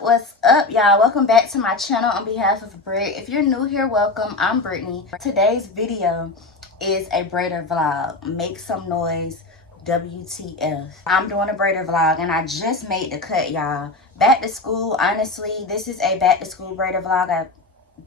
What's up, y'all? Welcome back to my channel on behalf of Braid. If you're new here, welcome. I'm Brittany. Today's video is a braider vlog. Make some noise, WTF. I'm doing a braider vlog and I just made the cut, y'all. Back to school, honestly, this is a back to school braider vlog. I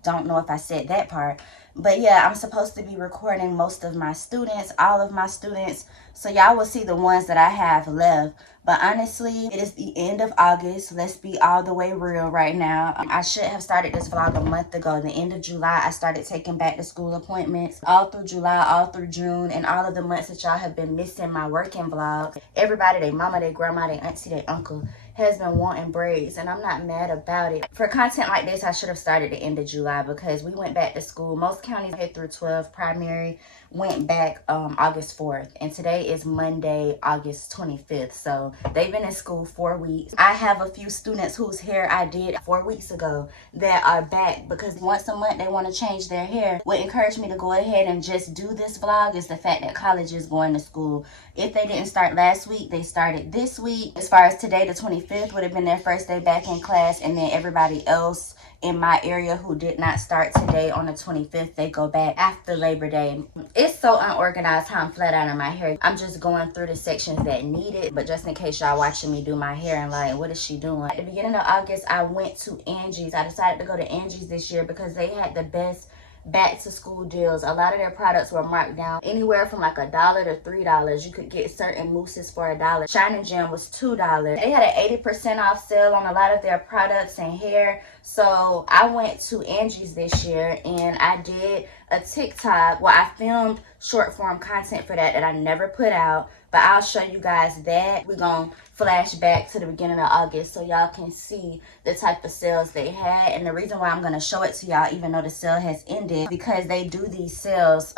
don't know if I said that part, but yeah, I'm supposed to be recording most of my students, all of my students, so y'all will see the ones that I have left. But honestly, it is the end of August. Let's be all the way real right now. I should have started this vlog a month ago. The end of July, I started taking back to school appointments all through July, all through June, and all of the months that y'all have been missing my working vlog. Everybody, their mama, their grandma, their auntie, their uncle has been wanting braids, and I'm not mad about it. For content like this, I should have started the end of July because we went back to school. Most counties K through 12 primary went back August 4th, and today is Monday, August 25th. So they've been in school 4 weeks. I have a few students whose hair I did 4 weeks ago that are back because once a month they want to change their hair. What encouraged me to go ahead and just do this vlog is the fact that college is going to school. If they didn't start last week, they started this week. As far as today, the 25th would have been their first day back in class, and then everybody else in my area who did not start today on the 25th, they go back after Labor Day. It's so unorganized how I'm flat out on my hair. I'm just going through the sections that need it, but just in case y'all watching me do my hair and like, what is she doing? At the beginning of August, I went to Angie's. I decided to go to Angie's this year because they had the best back to school deals. A lot of their products were marked down anywhere from like $1 to $3. You could get certain mousses for $1. Shining Gem was $2. They had an 80% off sale on a lot of their products and hair. So I went to Angie's this year and I did a TikTok. Well, I filmed short form content for that I never put out, but I'll show you guys that. We're gonna flash back to the beginning of August so y'all can see the type of sales they had. And the reason why I'm gonna show it to y'all even though the sale has ended, because they do these sales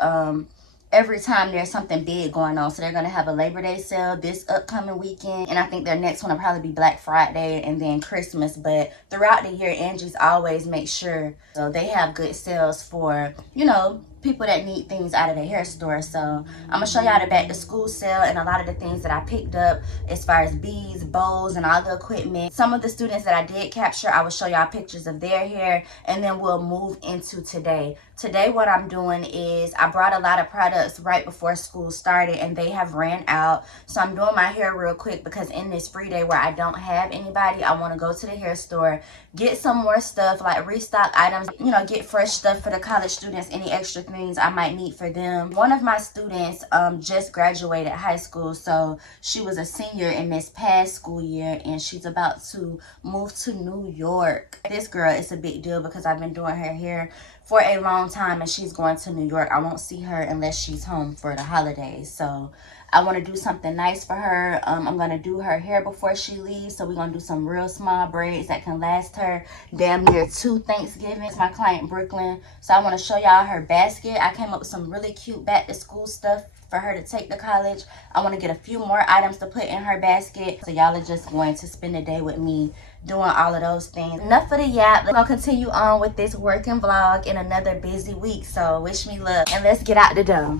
every time there's something big going on. So they're gonna have a Labor Day sale this upcoming weekend, and I think their next one will probably be Black Friday and then Christmas. But throughout the year, Angie's always make sure so they have good sales for, you know, people that need things out of their hair store. So I'm gonna show y'all the back to school sale and a lot of the things that I picked up as far as beads, bows, and all the equipment. Some of the students that I did capture, I will show y'all pictures of their hair, and then we'll move into today. Today what I'm doing is I brought a lot of products right before school started and they have ran out. So I'm doing my hair real quick because in this free day where I don't have anybody, I want to go to the hair store, get some more stuff, like restock items, you know, get fresh stuff for the college students, any extra things I might need for them. One of my students just graduated high school, so she was a senior in this past school year and she's about to move to New York. This girl is a big deal because I've been doing her hair for a long time and she's going to New York. I won't see her unless she's home for the holidays, so I want to do something nice for her. I'm going to do her hair before she leaves, so we're going to do some real small braids that can last her damn near 2 Thanksgivings. My client Brooklyn, so I want to show y'all her basket. I came up with some really cute back to school stuff for her to take to college. I want to get a few more items to put in her basket, so y'all are just going to spend the day with me doing all of those things. Enough of the yap. Let's continue on with this working vlog in another busy week, so wish me luck and let's get out the door.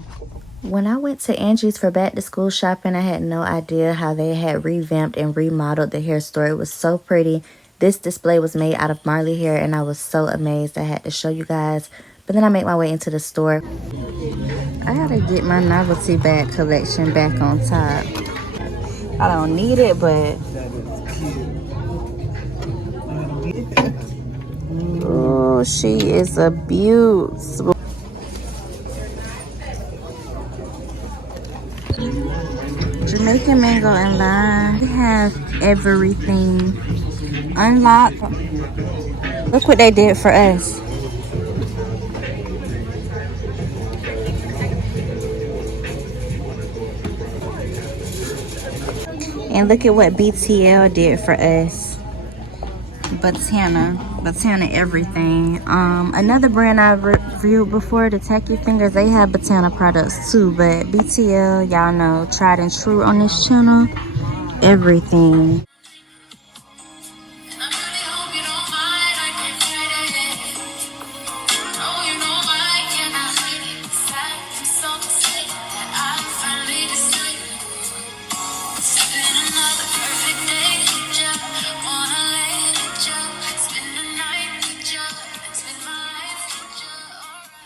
When I went to Angie's for back to school shopping, I had no idea how they had revamped and remodeled the hair store. It was so pretty. This display was made out of Marley hair and I was so amazed. I had to show you guys. But then I made my way into the store. I gotta get my novelty bag collection back on top. I don't need it, but oh, she is a beaut. Jamaican mango and lime. We have everything unlocked. Look what they did for us. And look at what BTL did for us. Botana everything. Another brand I reviewed before, the Tacky Fingers, they have Botana products too, but BTL, y'all know, tried and true on this channel. Everything.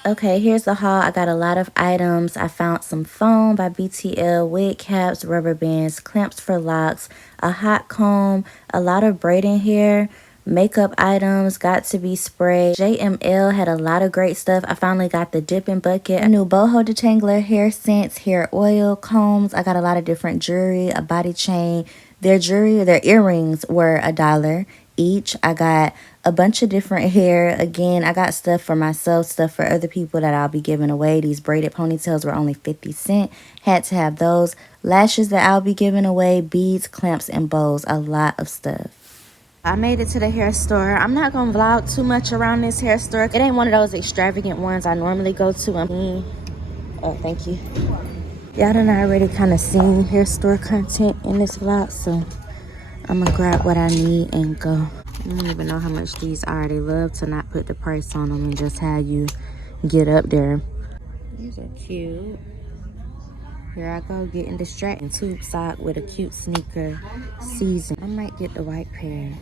Okay, here's the haul. I got a lot of items. I found some foam by BTL, wig caps, rubber bands, clamps for locks, a hot comb, a lot of braiding hair, makeup items, got to be sprayed. JML had a lot of great stuff. I finally got the dipping bucket, a new boho detangler, hair scents, hair oil, combs. I got a lot of different jewelry, a body chain. Their jewelry, their earrings were $1 each. I got a bunch of different hair. Again, I got stuff for myself, stuff for other people that I'll be giving away. These braided ponytails were only 50 cents. Had to have those. Lashes that I'll be giving away, beads, clamps, and bows. A lot of stuff. I made it to the hair store. I'm not gonna vlog too much around this hair store. It ain't one of those extravagant ones I normally go to. Oh, thank you. Y'all done already kind of seen hair store content in this vlog, so I'm gonna grab what I need and go. I don't even know how much these are. They love to not put the price on them and just have you get up there. These are cute. Here I go getting distracted. Tube sock with a cute sneaker season. I might get the white pair.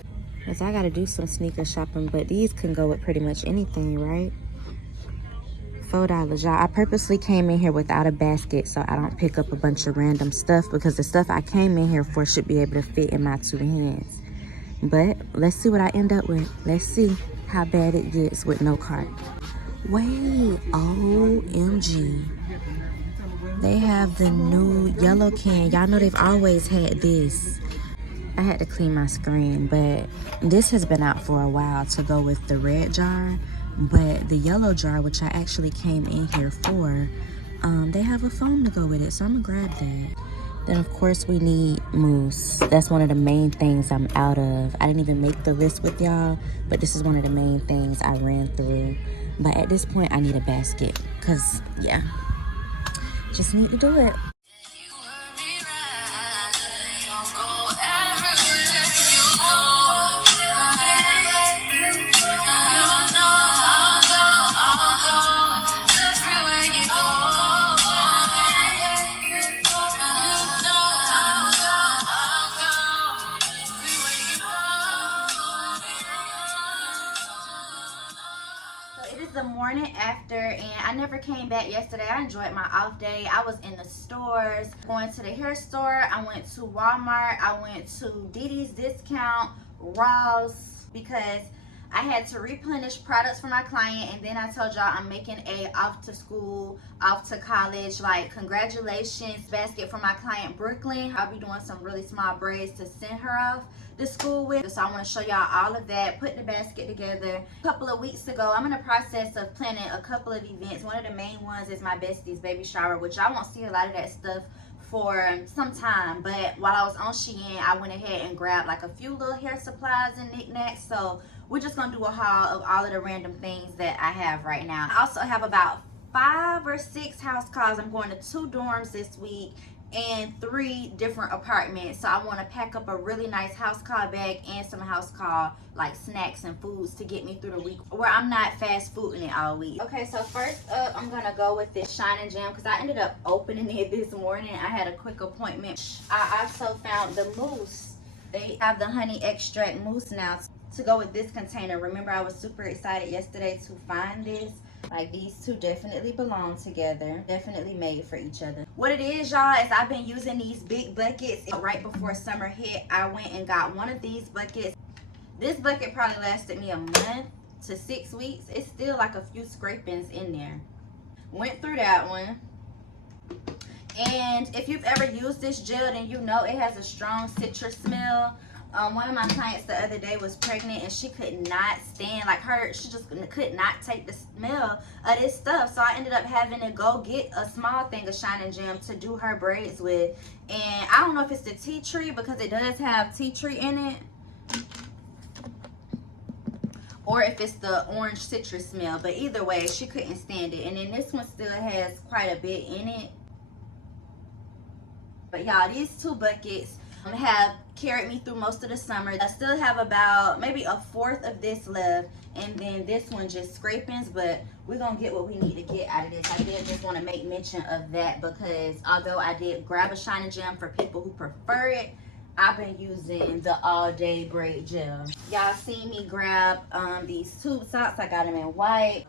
Cause I gotta do some sneaker shopping, but these can go with pretty much anything, right? $4, y'all. I purposely came in here without a basket so I don't pick up a bunch of random stuff, because the stuff I came in here for should be able to fit in my 2 hands. But let's see what I end up with. Let's see how bad it gets with no cart. Wait, OMG. They have the new yellow can. Y'all know they've always had this. I had to clean my screen, but this has been out for a while to go with the red jar. But the yellow jar, which I actually came in here for, they have a foam to go with it, so I'm gonna grab that. Then of course we need mousse. That's one of the main things I'm out of. I didn't even make the list with y'all, but this is one of the main things I ran through. But at this point I need a basket, cause yeah, just need to do it. It is the morning after, and I never came back yesterday. I enjoyed my off day. I was in the stores, going to the hair store. I went to Walmart. I went to Didi's Discount, Ross, because I had to replenish products for my client. And then I told y'all I'm making a off to school, off to college, like congratulations basket for my client Brooklyn. I'll be doing some really small braids to send her off to school with. So I want to show y'all all of that, put the basket together. A couple of weeks ago, I'm in the process of planning a couple of events. One of the main ones is my bestie's baby shower, which I won't see a lot of that stuff for some time. But while I was on Shein, I went ahead and grabbed like a few little hair supplies and knickknacks. So we're just gonna do a haul of all of the random things that I have right now. I also have about 5 or 6 house calls. I'm going to 2 dorms this week and 3 different apartments. So I want to pack up a really nice house call bag and some house call like snacks and foods to get me through the week where I'm not fast fooding it all week. Okay, so first up I'm gonna go with this Shine and Jam because I ended up opening it this morning. I had a quick appointment. I also found the mousse. They have the honey extract mousse now to go with this container. Remember, I was super excited yesterday to find this. Like, these two definitely belong together, definitely made for each other. What it is, y'all, is I've been using these big buckets. Right before summer hit, I went and got one of these buckets. This bucket probably lasted me a month to 6 weeks. It's still like a few scrapings in there. Went through that one. And if you've ever used this gel, then you know it has a strong citrus smell. One of my clients the other day was pregnant and she could not stand, like she just could not take the smell of this stuff. So I ended up having to go get a small thing of Shine and Jam to do her braids with. And I don't know if it's the tea tree, because it does have tea tree in it, or if it's the orange citrus smell. But either way, she couldn't stand it. And then this one still has quite a bit in it. But y'all, these 2 buckets have carried me through most of the summer. I still have about maybe a 1/4 of this left, and then this one just scrapings, but we're gonna get what we need to get out of this. I did just want to make mention of that, because although I did grab a Shine and Jam for people who prefer it, I've been using the all day braid gel. Y'all seen me grab these tube socks. I got them in white.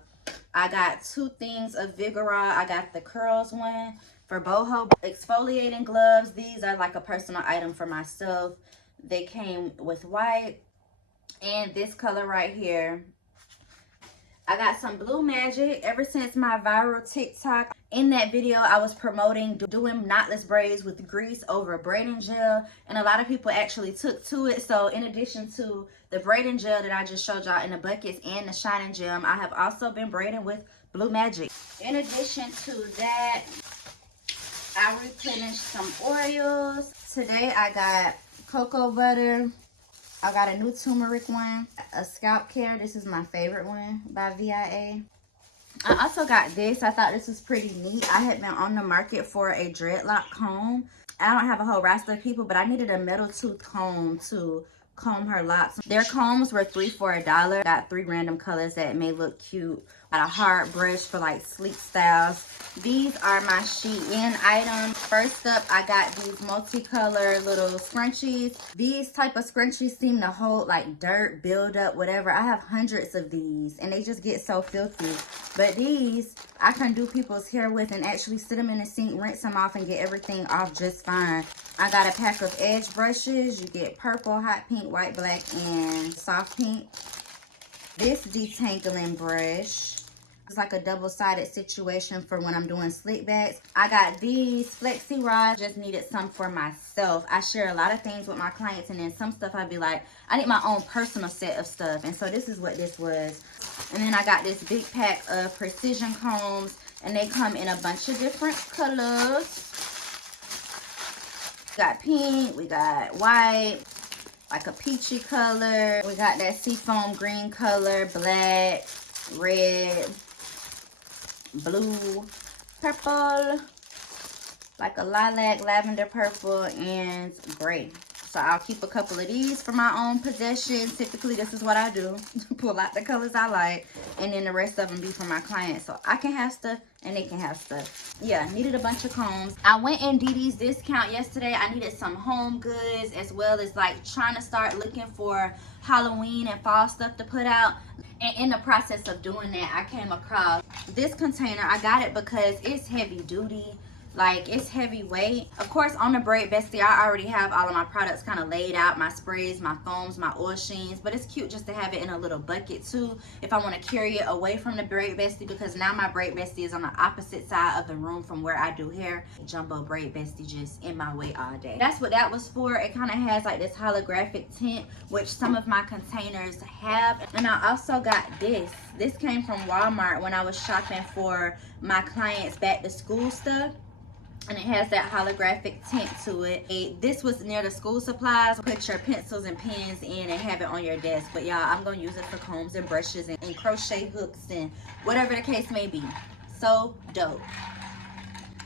I got 2 things of Vigoride. I got the curls one for Boho. Exfoliating gloves. These are like a personal item for myself. They came with white and this color right here. I got some Blue Magic. Ever since my viral TikTok, in that video I was promoting doing knotless braids with grease over braiding gel, and a lot of people actually took to it. So in addition to the braiding gel that I just showed y'all in the buckets and the shining gem, I have also been braiding with Blue Magic. In addition to that, I replenished some oils. Today I got cocoa butter. I got a new turmeric one, a scalp care. This is my favorite one by VIA. I also got this. I thought this was pretty neat. I had been on the market for a dreadlock comb. I don't have a whole roster of people, but I needed a metal tooth comb to comb her locks. Their combs were 3 for $1. Got 3 random colors that may look cute. Got a hard brush for like sleek styles. These are my Shein items. First up, I got these multicolor little scrunchies. These type of scrunchies seem to hold like dirt, buildup, whatever. I have hundreds of these and they just get so filthy. But these, I can do people's hair with and actually sit them in the sink, rinse them off, and get everything off just fine. I got a pack of edge brushes. You get purple, hot pink, white, black, and soft pink. This detangling brush. It's like a double-sided situation for when I'm doing slick backs. I got these flexi rods. Just needed some for myself. I share a lot of things with my clients, and then some stuff I'd be like, I need my own personal set of stuff. And so this is what this was. And then I got this big pack of precision combs, and they come in a bunch of different colors. We got pink, we got white, like a peachy color. We got that seafoam green color, black, red, blue, purple, like a lilac, lavender purple, and gray. So I'll keep a couple of these for my own possession. Typically, this is what I do. Pull out the colors I like, and then the rest of them be for my clients. So I can have stuff, and they can have stuff. Yeah, needed a bunch of combs. I went in DD's discount yesterday. I needed some home goods, as well as like trying to start looking for Halloween and fall stuff to put out. And in the process of doing that, I came across this container. I got it because it's heavy duty. Like, it's heavyweight. Of course, on the Braid Bestie, I already have all of my products kind of laid out. My sprays, my foams, my oil sheens. But it's cute just to have it in a little bucket, too, if I want to carry it away from the Braid Bestie. Because now my Braid Bestie is on the opposite side of the room from where I do hair. Jumbo Braid Bestie just in my way all day. That's what that was for. It kind of has, like, this holographic tint, which some of my containers have. And I also got this. This came from Walmart when I was shopping for my clients' back-to-school stuff. And it has that holographic tint to it. This was near the school supplies. Put your pencils and pens in and have it on your desk. But y'all, I'm going to use it for combs and brushes and crochet hooks and whatever the case may be. So dope.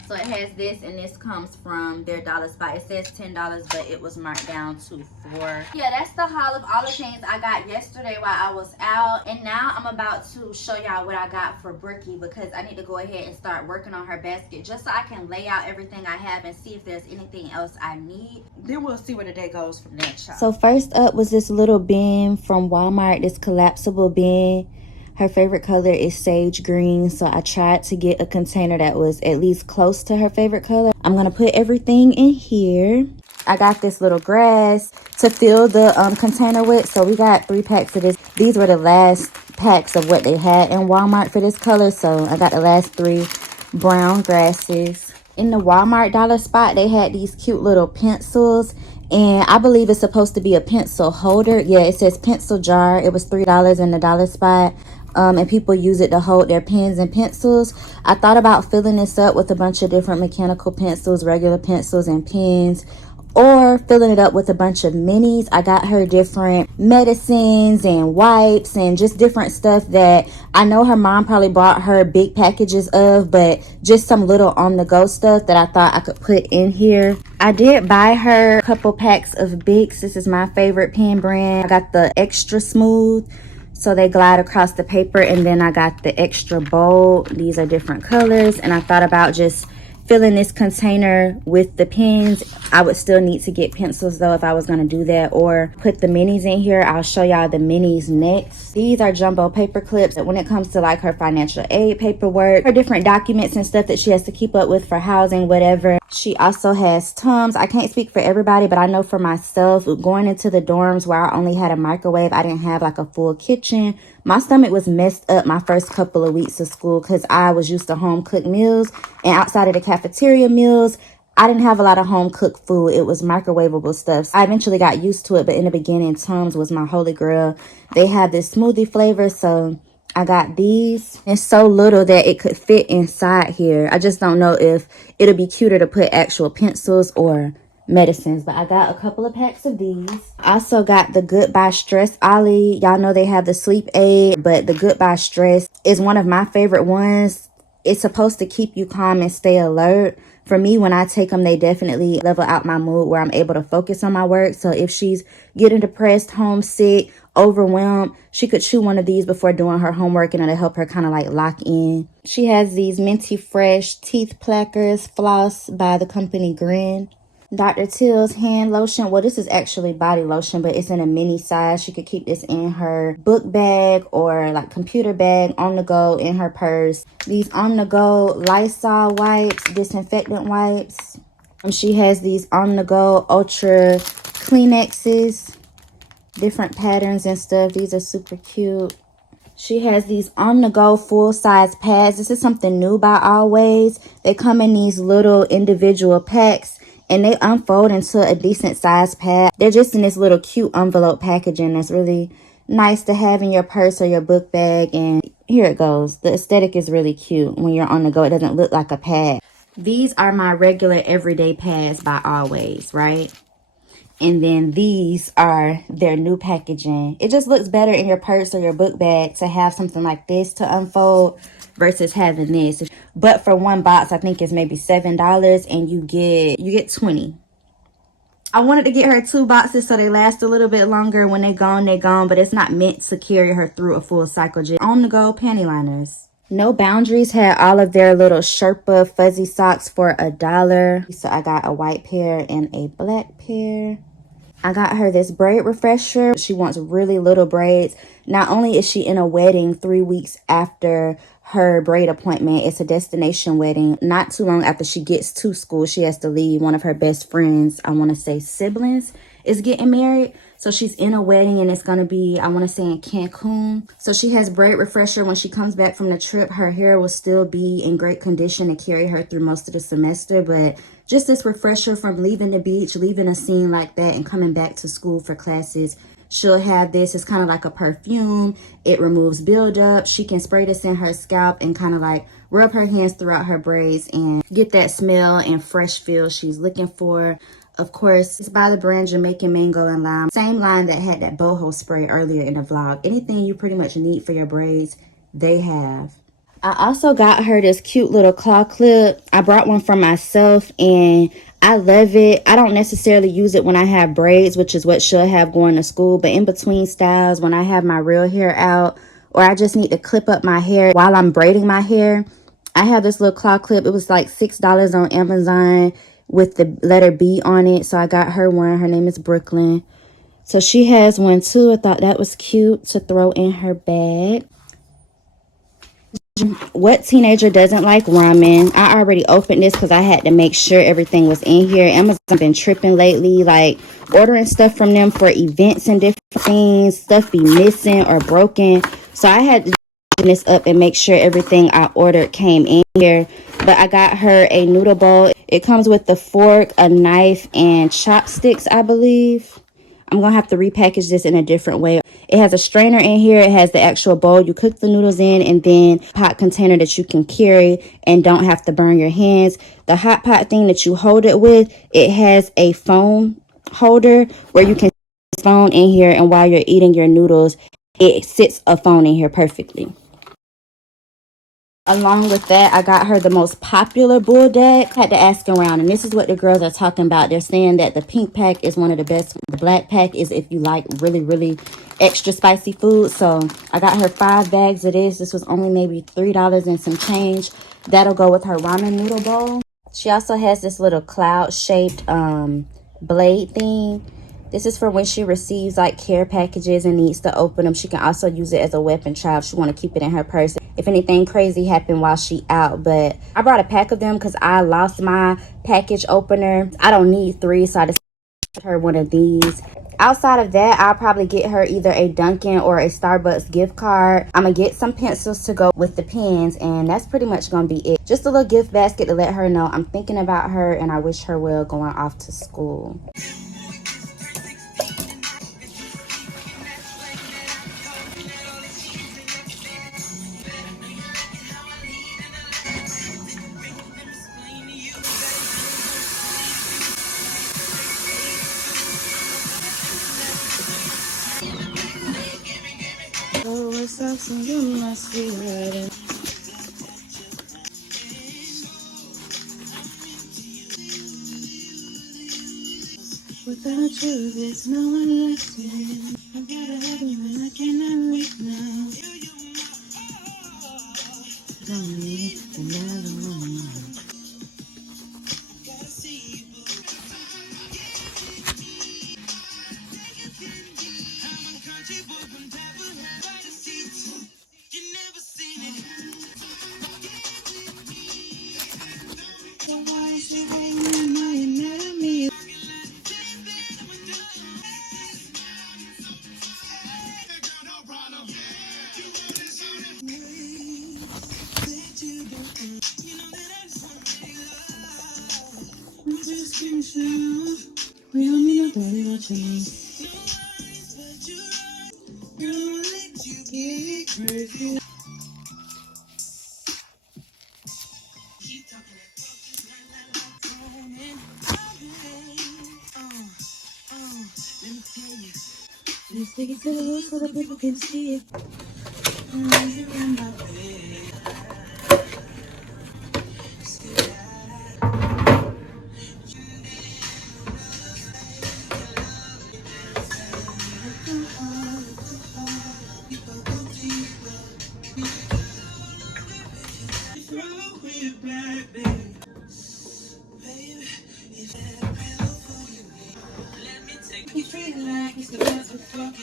So it has this, and this comes from their dollar spot. It says $10, but it was marked down to $4. Yeah, that's the haul of all the things I got yesterday while I was out. And now I'm about to show y'all what I got for Brookie, because I need to go ahead and start working on her basket just so I can lay out everything I have and see if there's anything else I need. Then we'll see where the day goes from there, y'all. So first up was this little bin from Walmart, this collapsible bin. Her favorite color is sage green, so I tried to get a container that was at least close to her favorite color. I'm going to put everything in here. I got this little grass to fill the container with, so we got 3 packs of this. These were the last packs of what they had in Walmart for this color, so I got the last 3 brown grasses. In the Walmart dollar spot, they had these cute little pencils, and I believe it's supposed to be a pencil holder. Yeah, it says pencil jar. It was $3 in the dollar spot. And people use it to hold their pens and pencils. I thought about filling this up with a bunch of different mechanical pencils, regular pencils, and pens, or filling it up with a bunch of minis. I got her different medicines and wipes and just different stuff that I know her mom probably bought her big packages of, but just some little on-the-go stuff that I thought I could put in here. I did buy her a couple packs of Bics. This is my favorite pen brand. I got the extra smooth, so they glide across the paper, and then I got the extra bold. These are different colors, and I thought about just filling this container with the pens. I would still need to get pencils though if I was going to do that, or put the minis in here. I'll show y'all the minis next. These are jumbo paper clips. When it comes to like her financial aid paperwork, her different documents and stuff that she has to keep up with for housing, whatever. She also has Tums. I can't speak for everybody, but I know for myself, going into the dorms where I only had a microwave, I didn't have like a full kitchen. My stomach was messed up my first couple of weeks of school because I was used to home cooked meals, and outside of the cafeteria meals, I didn't have a lot of home cooked food. It was microwavable stuff. I eventually got used to it, but in the beginning, Tums was my holy grail. They have this smoothie flavor, so I got these. It's so little that it could fit inside here. I just don't know if it'll be cuter to put actual pencils or medicines, but I got a couple of packs of these. I also got the Goodbye Stress Ollie. Y'all know they have the sleep aid, but the Goodbye Stress is one of my favorite ones. It's supposed to keep you calm and stay alert. For me, when I take them, they definitely level out my mood where I'm able to focus on my work. So if she's getting depressed, homesick, overwhelmed, she could chew one of these before doing her homework, and it'll help her kind of like lock in. She has these Minty Fresh teeth plackers, floss by the company Grin. Dr. Till's hand lotion. Well, this is actually body lotion, but it's in a mini size. She could keep this in her book bag or like computer bag, on the go, in her purse. These on the go Lysol wipes, disinfectant wipes. She has these on the go Ultra Kleenexes, different patterns and stuff. These are super cute. She has these on-the-go full-size pads. This is something new by Always. They come in these little individual packs, and they unfold into a decent size pad. They're just in this little cute envelope packaging that's really nice to have in your purse or your book bag. And here it goes. The aesthetic is really cute when you're on the go. It doesn't look like a pad. These are my regular everyday pads by Always, right? And then these are their new packaging. It just looks better in your purse or your book bag to have something like this to unfold versus having this. But for one box, I think it's maybe $7, and you get 20. I wanted to get her 2 boxes so they last a little bit longer. When they're gone, they're gone. But it's not meant to carry her through a full cycle. Just on the go panty liners. No Boundaries had all of their little Sherpa fuzzy socks for $1. So I got a white pair and a black pair. I got her this braid refresher. She wants really little braids. Not only is she in a wedding 3 weeks after her braid appointment, it's a destination wedding. Not too long after she gets to school, she has to leave. One of her best friends, I want to say siblings, is getting married. So she's in a wedding, and it's going to be, I want to say, in Cancun. So she has braid refresher. When she comes back from the trip, her hair will still be in great condition to carry her through most of the semester. But just this refresher from leaving the beach, leaving a scene like that, and coming back to school for classes, she'll have this. It's kind of like a perfume. It removes buildup. She can spray this in her scalp and kind of like rub her hands throughout her braids and get that smell and fresh feel she's looking for. Of course, it's by the brand Jamaican Mango and Lime. Same line that had that boho spray earlier in the vlog. Anything you pretty much need for your braids, they have. I also got her this cute little claw clip. I brought one for myself, and I love it. I don't necessarily use it when I have braids, which is what she'll have going to school. But in between styles, when I have my real hair out, or I just need to clip up my hair while I'm braiding my hair, I have this little claw clip. It was like $6 on Amazon with the letter B on it. So I got her one. Her name is Brooklyn. So she has one too. I thought that was cute to throw in her bag. What teenager doesn't like ramen? I already opened this because I had to make sure everything was in here. Amazon's been tripping lately, like ordering stuff from them for events and different things. Stuff be missing or broken. So I had to open this up and make sure everything I ordered came in here. But I got her a noodle bowl. It comes with the fork, a knife, and chopsticks, I believe. I'm going to have to repackage this in a different way. It has a strainer in here. It has the actual bowl you cook the noodles in, and then pot container that you can carry and don't have to burn your hands. The hot pot thing that you hold it with, it has a phone holder where you can put this phone in here, and while you're eating your noodles, it sits a phone in here perfectly. Along with that, I got her the most popular bull deck. I had to ask around, and this is what the girls are talking about. They're saying that the pink pack is one of the best. The black pack is if you like really, really extra spicy food. So I got her 5 bags of this. This was only maybe $3 and some change. That'll go with her ramen noodle bowl. She also has this little cloud shaped blade thing. This is for when she receives like care packages and needs to open them. She can also use it as a weapon child if she want to keep it in her purse if anything crazy happened while she out. But I brought a pack of them because I lost my package opener. I don't need 3, so I just her one of these. Outside of that, I'll probably get her either a Dunkin' or a Starbucks gift card. I'm gonna get some pencils to go with the pens, and that's pretty much gonna be it. Just a little gift basket to let her know I'm thinking about her and I wish her well going off to school. Oh, what's up, so you must be ready. Without you, there's no one left me. I gotta have you and I cannot wait now. Don't need another one. We don't need nobody but you. Let's take it to the roof so that people can see it. You treat it like it's the best of luck.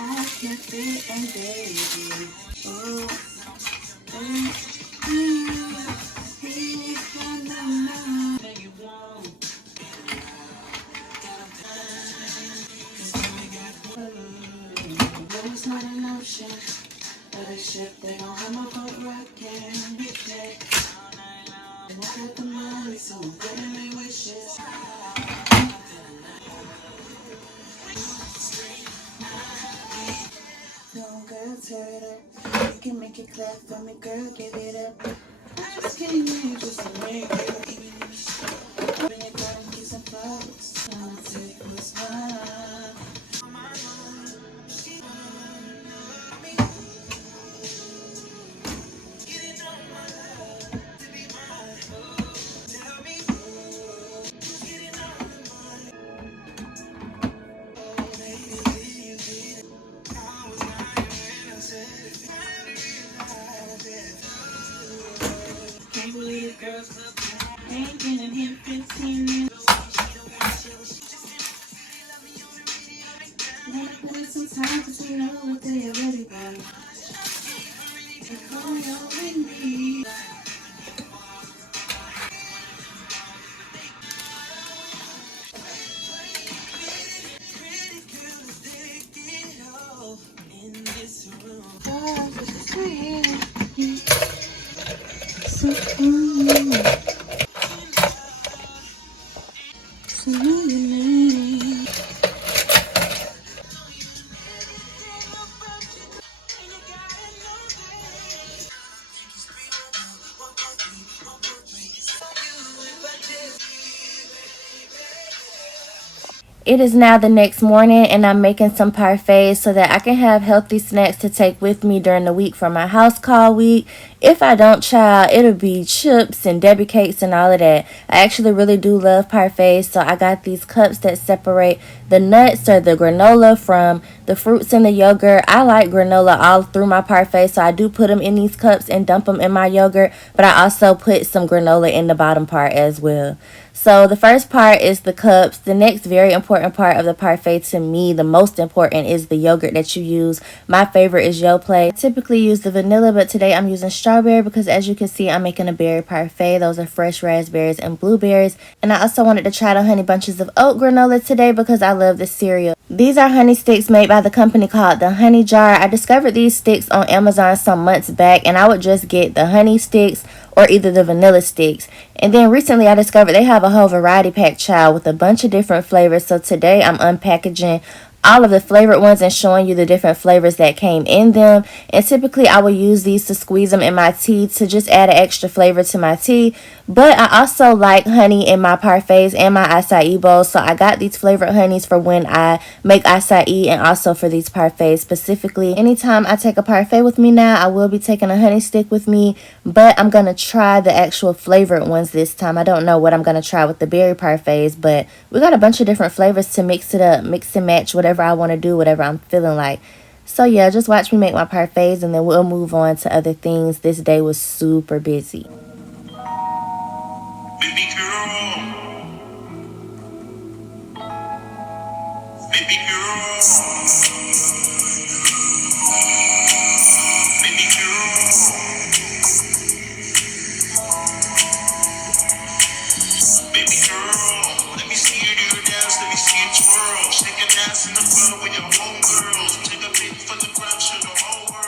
I can fit and baby. Oh, oh, it's not an option, but a ship they don't have my boat rocking. And I got the money, so I'm getting my wishes. No, girl, tear it up. You can make it clap for me, girl, give it up. I just can't leave just to make it. Even in the show, when you're gonna get some flowers, I'ma take what's mine. Can't believe girls club ain't been in here 15 minutes. Wanna put in some time to you know what they already got. They call me over me. Oh, this is sweet. So cool. So know your name. It is now the next morning and I'm making some parfaits so that I can have healthy snacks to take with me during the week for my house call week. If I don't, child, it'll be chips and Debbie cakes and all of that. I actually really do love parfaits, so I got these cups that separate the nuts or the granola from the fruits and the yogurt. I like granola all through my parfait, so I do put them in these cups and dump them in my yogurt, but I also put some granola in the bottom part as well. So the first part is the cups. The next very important part of the parfait, to me, the most important, is the yogurt that you use. My favorite is Yoplait. I typically use the vanilla, but today I'm using strawberry because, as you can see, I'm making a berry parfait. Those are fresh raspberries and blueberries. And I also wanted to try the honey bunches of oat granola today because I love this cereal. These are honey sticks made by the company called The Honey Jar. I discovered these sticks on Amazon some months back, and I would just get the honey sticks or either the vanilla sticks. And then recently I discovered they have a whole variety pack, child, with a bunch of different flavors. So today I'm unpackaging all of the flavored ones and showing you the different flavors that came in them. And typically I will use these to squeeze them in my tea to just add an extra flavor to my tea. But I also like honey in my parfaits and my acai bowls, so I got these flavored honeys for when I make acai and also for these parfaits specifically. Anytime I take a parfait with me now, I will be taking a honey stick with me, but I'm going to try the actual flavored ones this time. I don't know what I'm going to try with the berry parfaits, but we got a bunch of different flavors to mix it up, mix and match whatever I want to do, whatever I'm feeling like. So yeah, just watch me make my parfaits and then we'll move on to other things. This day was super busy. Baby girl, baby girl, baby girl, baby girl. Let me see you do your dance, let me see you twirl. Shake your ass in the front with your homegirls. Take a pic for the crowd, show the whole world.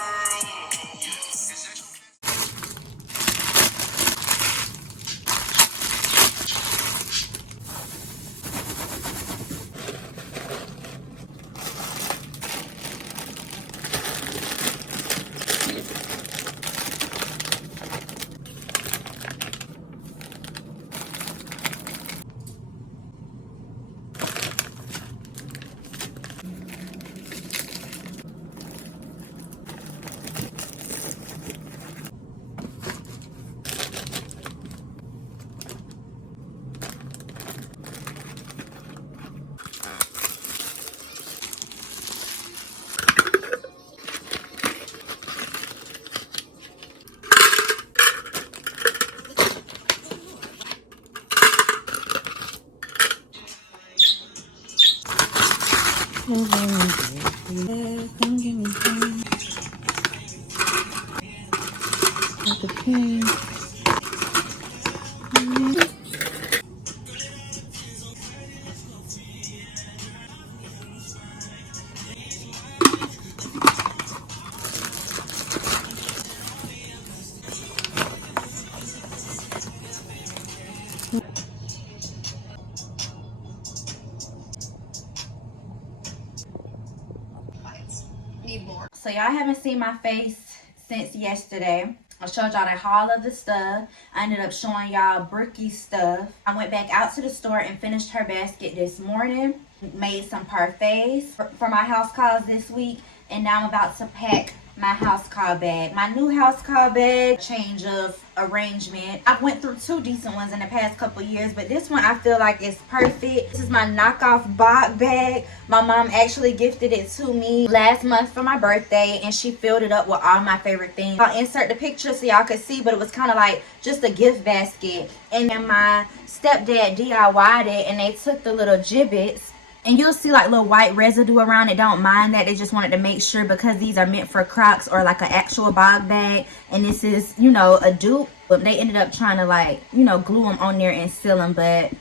So y'all haven't seen my face since yesterday. I showed y'all the haul of the stuff. I ended up showing y'all Brookie stuff. I went back out to the store and finished her basket this morning. Made some parfaits for my house calls this week. And now I'm about to pack my house call bag. My new house call bag, change of arrangement. I've went through two decent ones in the past couple years, but this one I feel like is perfect. This is my knockoff Bob bag. My mom actually gifted it to me last month for my birthday, and she filled it up with all my favorite things. I'll insert the picture so y'all could see, but it was kind of like just a gift basket. And then my stepdad DIY'd it, and they took the little gibbets, and you'll see like little white residue around it. Don't mind that. They just wanted to make sure, because these are meant for Crocs or like an actual bog bag, and this is, you know, a dupe. But they ended up trying to, like, you know, glue them on there and seal them. But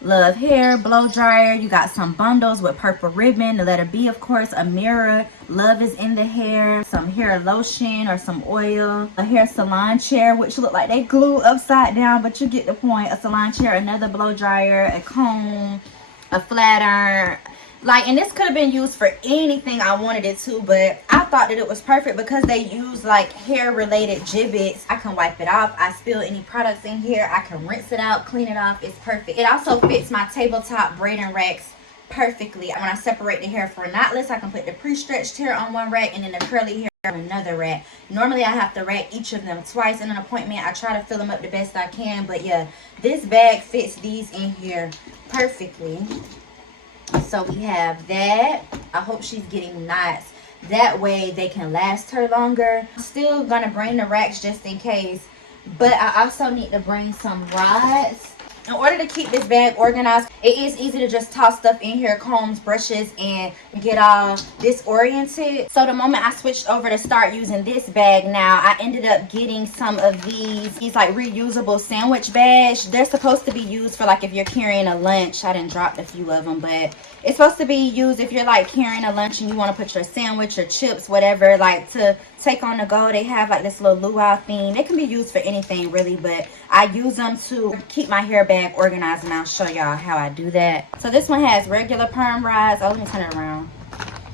love hair, blow dryer. You got some bundles with purple ribbon, the letter B, of course, a mirror. Love is in the hair, some hair lotion or some oil, a hair salon chair, which look like they glue upside down, but you get the point. A salon chair, another blow dryer, a comb, a flat iron. Like, and this could have been used for anything I wanted it to, but I thought that it was perfect because they use like hair related gibbets. I can wipe it off. I spill any products in here, I can rinse it out, clean it off. It's perfect. It also fits my tabletop braiding racks perfectly. When I separate the hair for knotless, I can put the pre-stretched hair on one rack and then the curly hair on another rack. Normally I have to rack each of them twice in an appointment. I try to fill them up the best I can, but yeah, this bag fits these in here perfectly. So we have that. I hope she's getting knots. That way they can last her longer. I'm still gonna bring the racks just in case, but I also need to bring some rods. In order to keep this bag organized, it is easy to just toss stuff in here, combs, brushes, and get all disoriented. So the moment I switched over to start using this bag now, I ended up getting some of these like reusable sandwich bags. They're supposed to be used for like if you're carrying a lunch. I done dropped a few of them, but it's supposed to be used if you're like carrying a lunch and you want to put your sandwich or chips, whatever, like to take on the go. They have like this little luau thing. They can be used for anything really, but I use them to keep my hair bag organized, and I'll show y'all how I do that. So this one has regular perm rods. Oh, let me turn it around.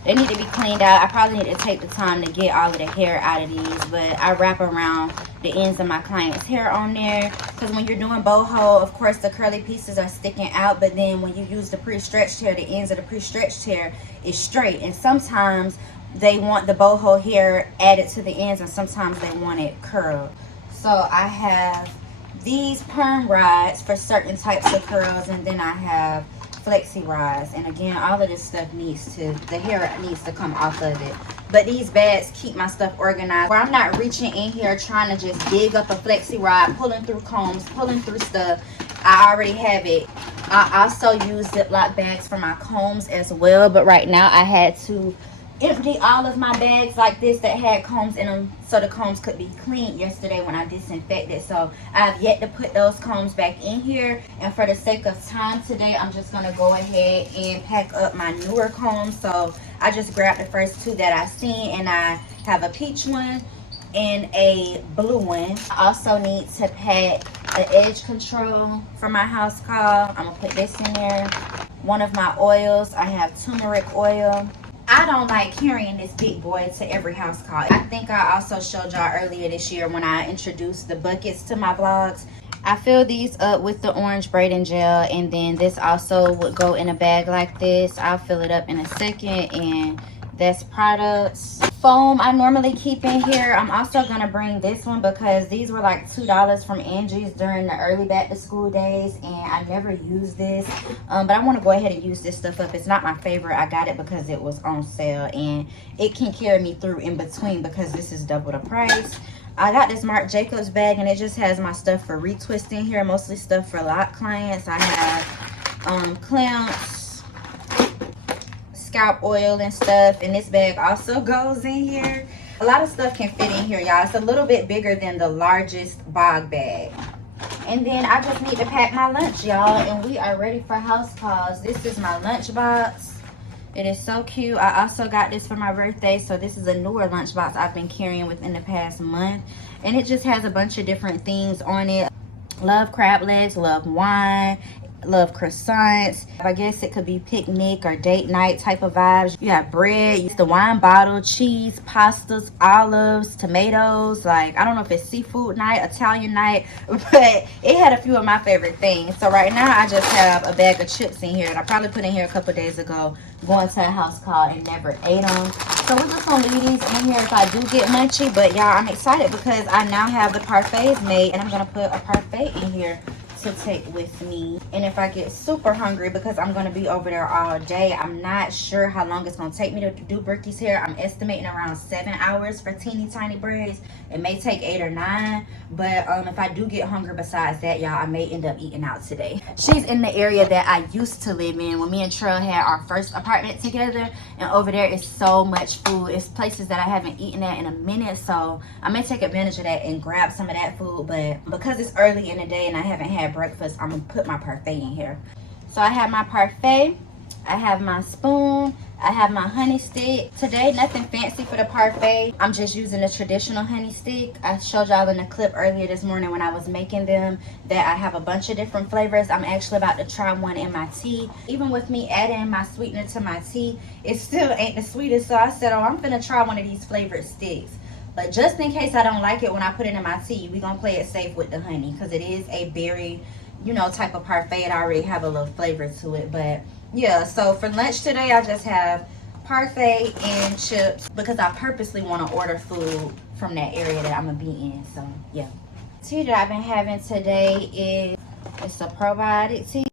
They need to be cleaned out. I probably need to take the time to get all of the hair out of these, but I wrap around the ends of my client's hair on there, because when you're doing boho, of course the curly pieces are sticking out, but then when you use the pre-stretched hair, the ends of the pre-stretched hair is straight, and sometimes they want the boho hair added to the ends, and sometimes they want it curled. So I have these perm rods for certain types of curls, and then I have flexi rods, and again all of this stuff the hair needs to come off of it. But these bags keep my stuff organized, where I'm not reaching in here trying to just dig up a flexi rod, pulling through combs, pulling through stuff. I already have it. I also use Ziploc bags for my combs as well, but right now I had to empty all of my bags like this that had combs in them so the combs could be cleaned yesterday when I disinfected. So I have yet to put those combs back in here, and for the sake of time today, I'm just gonna go ahead and pack up my newer combs. So I just grabbed the first two that I seen, and I have a peach one and a blue one. I also need to pack an edge control for my house call. I'm gonna put this in there. One of my oils, I have turmeric oil. I don't like carrying this big boy to every house call. I think I also showed y'all earlier this year when I introduced the buckets to my vlogs. I fill these up with the orange braiding gel, and then this also would go in a bag like this. I'll fill it up in a second, and that's products. Foam I normally keep in here. I'm also gonna bring this one because these were like $2 from Angie's during the early back to school days, and I never used this, but I want to go ahead and use this stuff up. It's not my favorite. I got it because it was on sale, and it can carry me through in between because this is double the price. I got this Marc Jacobs bag, and it just has my stuff for retwisting here, mostly stuff for lock clients. I have clamps, scalp oil and stuff, and this bag also goes in here. A lot of stuff can fit in here, y'all. It's a little bit bigger than the largest bog bag. And then I just need to pack my lunch, y'all, and we are ready for house calls. This is my lunch box. It is so cute. I also got this for my birthday, so this is a newer lunchbox I've been carrying within the past month, and it just has a bunch of different things on it. Love crab legs, love wine, love croissants. I guess it could be picnic or date night type of vibes. You have bread, the wine bottle, cheese, pastas, olives, tomatoes. Like, I don't know if it's seafood night, Italian night, but it had a few of my favorite things. So right now I just have a bag of chips in here that I probably put in here a couple days ago going to a house call and never ate them. So we're just gonna leave these in here if I do get munchy. But y'all, I'm excited because I now have the parfaits made, and I'm gonna put a parfait in here to take with me. And if I get super hungry, because I'm going to be over there all day, I'm not sure how long it's going to take me to do Bricky's hair. I'm estimating around 7 hours for teeny tiny braids. It may take 8 or 9, but if I do get hungry besides that, y'all, I may end up eating out today. She's in the area that I used to live in when me and Trail had our first apartment together, and over there is so much food. It's places that I haven't eaten at in a minute, so I may take advantage of that and grab some of that food. But because it's early in the day and I haven't had breakfast, I'm gonna put my parfait in here. So I have my parfait, I have my spoon, I have my honey stick. Today, nothing fancy for the parfait. I'm just using a traditional honey stick. I showed y'all in a clip earlier this morning when I was making them that I have a bunch of different flavors. I'm actually about to try one in my tea. Even with me adding my sweetener to my tea, it still ain't the sweetest. So I said, oh, I'm gonna try one of these flavored sticks. But just in case I don't like it when I put it in my tea, we're gonna play it safe with the honey, because it is a berry you know, type of parfait. It already have a little flavor to it. But yeah, so for lunch today, I just have parfait and chips because I purposely want to order food from that area that I'm gonna be in. So yeah, tea that I've been having today is it's a probiotic tea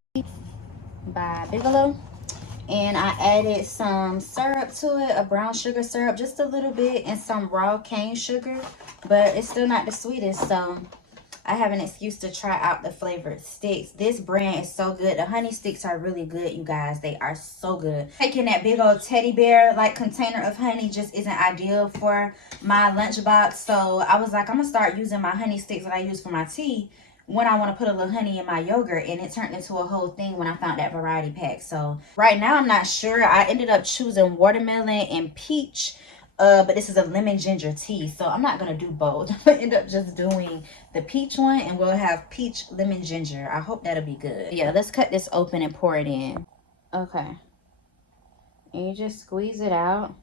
by Bigelow, and I added some syrup to it, a brown sugar syrup, just a little bit, and some raw cane sugar, but it's still not the sweetest, so I have an excuse to try out the flavored sticks. This brand is so good. The honey sticks are really good, you guys. They are so good. Taking that big old teddy bear like container of honey just isn't ideal for my lunchbox. So I was like, I'm gonna start using my honey sticks that I use for my tea when I want to put a little honey in my yogurt, and it turned into a whole thing when I found that variety pack. So right now I'm not sure. I ended up choosing watermelon and peach. But this is a lemon ginger tea, so I'm not gonna do both. I'm gonna end up just doing the peach one, and we'll have peach lemon ginger. I hope that'll be good. Yeah, let's cut this open and pour it in. Okay, and you just squeeze it out.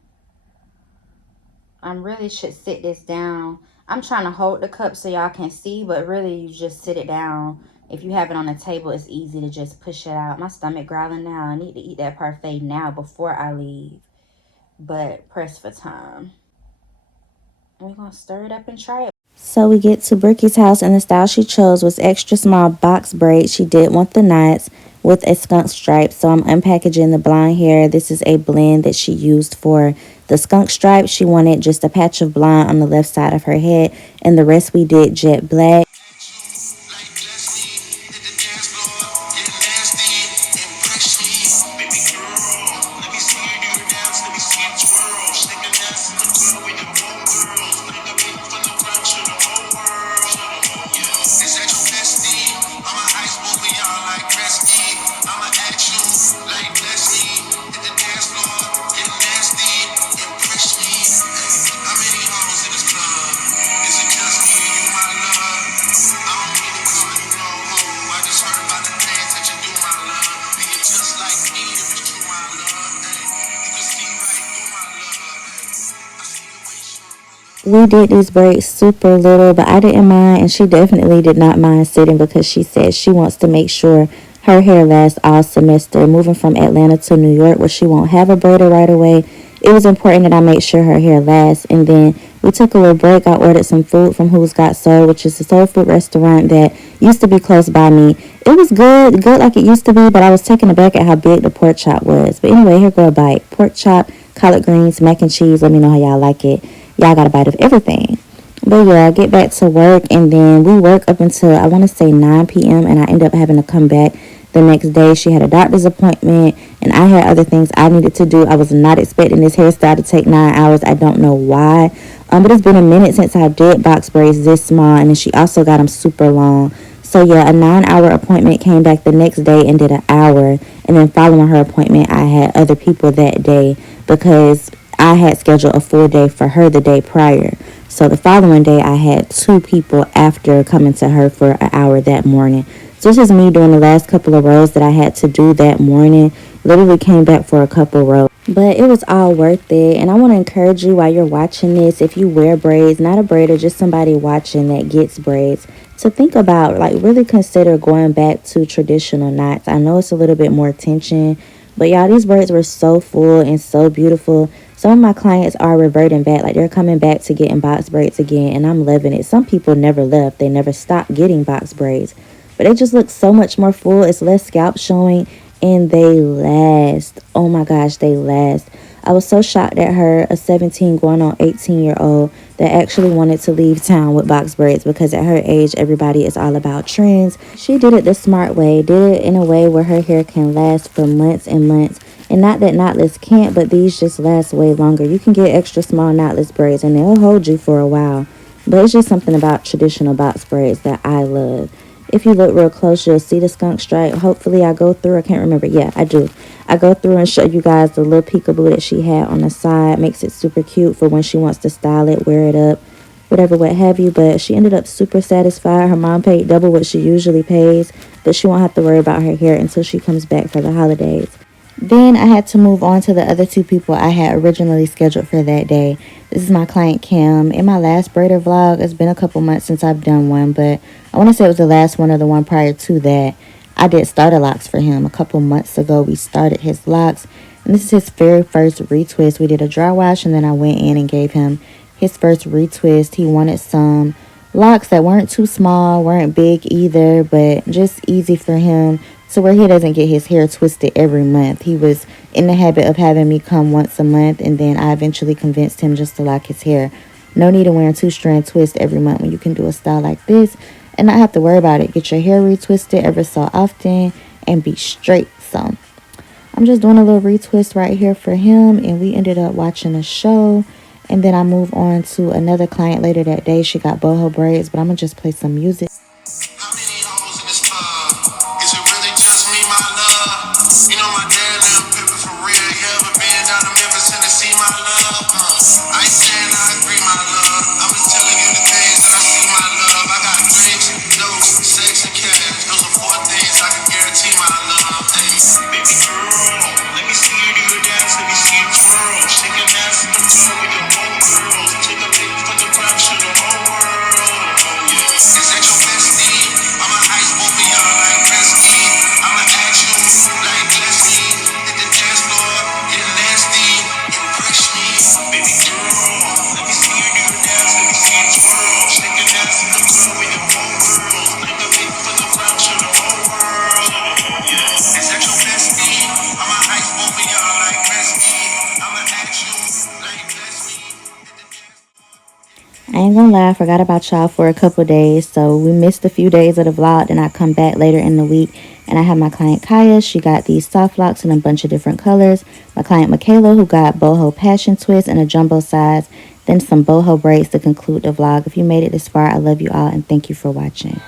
I really should sit this down. I'm trying to hold the cup so y'all can see, but really you just sit it down. If you have it on the table, it's easy to just push it out. My stomach growling now. I need to eat that parfait now before I leave, but press for time. We're gonna stir it up and try it. So we get to Bricky's house, and the style she chose was extra small box braid. She did want the knots with a skunk stripe, so I'm unpackaging the blonde hair. This is a blend that she used for the skunk stripe. She wanted just a patch of blonde on the left side of her head, and the rest we did jet black. We did these braids super little, but I didn't mind, and she definitely did not mind sitting because she said she wants to make sure her hair lasts all semester. Moving from Atlanta to New York where she won't have a braider right away, it was important that I make sure her hair lasts. And then we took a little break. I ordered some food from Who's Got Soul, which is a soul food restaurant that used to be close by me. It was good like it used to be, but I was taken aback at how big the pork chop was. But anyway, here go a bite. Pork chop, collard greens, mac and cheese. Let me know how y'all like it. Y'all got a bite of everything. But yeah, I get back to work, and then we work up until I want to say 9 p.m. and I end up having to come back the next day. She had a doctor's appointment, and I had other things I needed to do. I was not expecting this hairstyle to take 9 hours. I don't know why. But it's been a minute since I did box braids this small, and then she also got them super long. So yeah, a 9-hour appointment, came back the next day and did an hour. And then following her appointment, I had other people that day because I had scheduled a full day for her the day prior. So the following day, I had 2 people after coming to her for an hour that morning. So this is me doing the last couple of rows that I had to do that morning. Literally came back for a couple rows. But it was all worth it. And I want to encourage you while you're watching this, if you wear braids, not a braider, just somebody watching that gets braids, to think about, like, really consider going back to traditional knots. I know it's a little bit more tension, but y'all, these braids were so full and so beautiful. Some of my clients are reverting back, like they're coming back to getting box braids again, and I'm loving it. Some people never left. They never stopped getting box braids, but they just look so much more full. It's less scalp showing, and they last. Oh my gosh, they last. I was so shocked at her, a 17 going on 18-year-old that actually wanted to leave town with box braids, because at her age, everybody is all about trends. She did it the smart way, did it in a way where her hair can last for months and months. And not that knotless can't, but these just last way longer. You can get extra small knotless braids, and they'll hold you for a while. But it's just something about traditional box braids that I love. If you look real close, you'll see the skunk stripe. Hopefully I go through. I can't remember. Yeah, I do. I go through and show you guys the little peekaboo that she had on the side. Makes it super cute for when she wants to style it, wear it up, whatever, what have you. But she ended up super satisfied. Her mom paid double what she usually pays, but she won't have to worry about her hair until she comes back for the holidays. Then I had to move on to the other two people I had originally scheduled for that day. This is my client Kim. In my last braider vlog, it's been a couple months since I've done one, but I want to say it was the last one or the one prior to that. I did starter locks for him. A couple months ago, we started his locks. And this is his very first retwist. We did a dry wash, and then I went in and gave him his first retwist. He wanted some locks that weren't too small, weren't big either, but just easy for him so where he doesn't get his hair twisted every month. He was in the habit of having me come once a month, and then I eventually convinced him just to lock his hair. No need of wearing 2-strand twist every month when you can do a style like this and not have to worry about it. Get your hair retwisted ever so often and be straight. So I'm just doing a little retwist right here for him, and we ended up watching a show. And then I move on to another client later that day. She got boho braids, but I'm going to just play some music. How many hoes in this club? Is it really just me, my love? You know my dad little pimpin' for real. You ever been down to Memphis, Tennessee, my love? I ain't saying I agree, my love. I'm just telling you the things that I see, my love. I got drinks, dope, sex, and cash. Those are 4 things I can guarantee, my love. Hey, baby girl, let me see you do your dance, let me see you twirl. Shake your ass in the club with your homegirls. Take a pic for the gram, show the whole world. Oh yeah, is that your bestie? I'ma ice both of y'all like Messi. I'ma ask you like Leslie. Hit the dance floor, get nasty, impress me. Baby girl, let me see you do your dance, let me see you twirl. Shake your ass in the club with your homegirls. Take a pic for the gram, show the whole world. Yeah, is that your bestie? I'ma ice both of y'all like Messi. I'ma ask you like Leslie. Hit the dance I ain't gonna lie, I forgot about y'all for a couple days, so we missed a few days of the vlog. Then I come back later in the week and I have my client Kaya. She got these soft locks in a bunch of different colors. My client Michaela, who got boho passion twist in a jumbo size. Then some boho braids to conclude the vlog. If you made it this far, I love you all and thank you for watching.